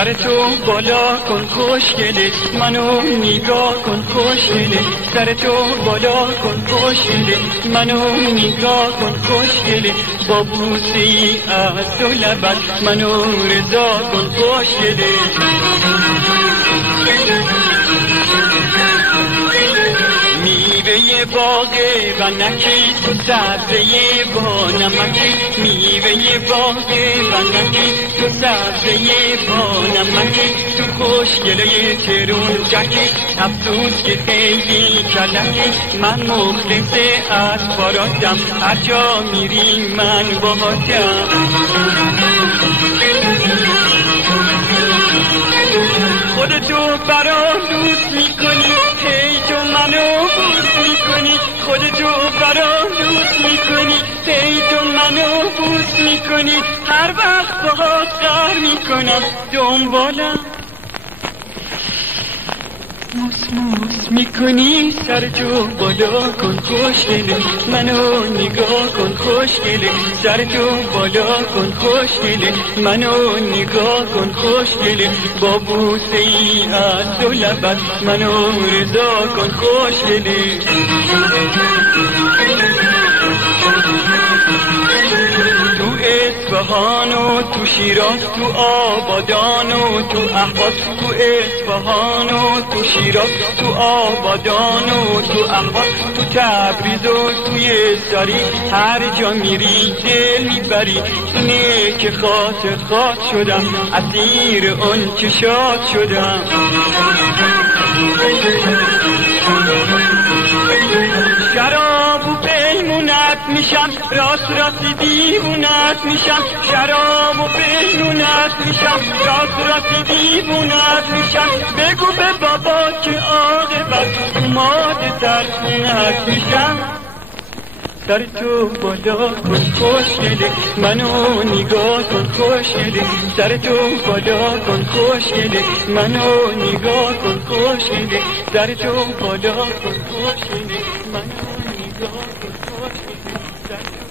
سر تو بالا کن خوشگله، منو نگاه کن خوشگله. سر تو بالا کن خوشگله، منو نگاه کن خوشگله. با بوسه ای از تو لبت منو رضا کن خوشگله. میوه باغ ونکی تو سبزه با نمکی، میوه باغ ونکی تو سبزه با نمکی. تو خوشگله ترون جکی افسوس که خیلی کلکی. من مخلص اسفاراتم، هر جا میری من باهاتم. خودتو برام دوست میکنی، هی تو منو بوس میکنی. خودتو برام دوست میکنی، هی تو منو بوس میکنی. هر وقت باهات قهر میکنم دنبالم موس موس میکنی. سر تو بالا کن خوشگله، منو نگاه کن خوشگله. سر تو بالا کن خوشگله، منو نگاه کن خوشگله. با بوسه ای از تو لبت منو رضا کن خوشگله. تو اصفهان و تو شیراز، تو آبادان و تو اهواز. تو اصفهان و تو شیراز، تو آبادان و تو اهواز. تو تبریز و توی ساری، هر جا میری دل میبری. اینه که خاطر خاط شدم، اسیر اون چشات شدم. شراب و پیمونت میشم، راست راستی دیوونت میشم. شراب و پیمونت میشم، راست راستی دیوونت میشم. بگو به بابا که عاقبت اوماده ترسونت میشم. سر تو بالا کن خوشگله، منو نگاه کن خوشگله. سر تو بالا کن خوشگله، منو نگاه کن خوشگله. سر تو بالا کن خوشگله، منو نگاه کن خوشگله.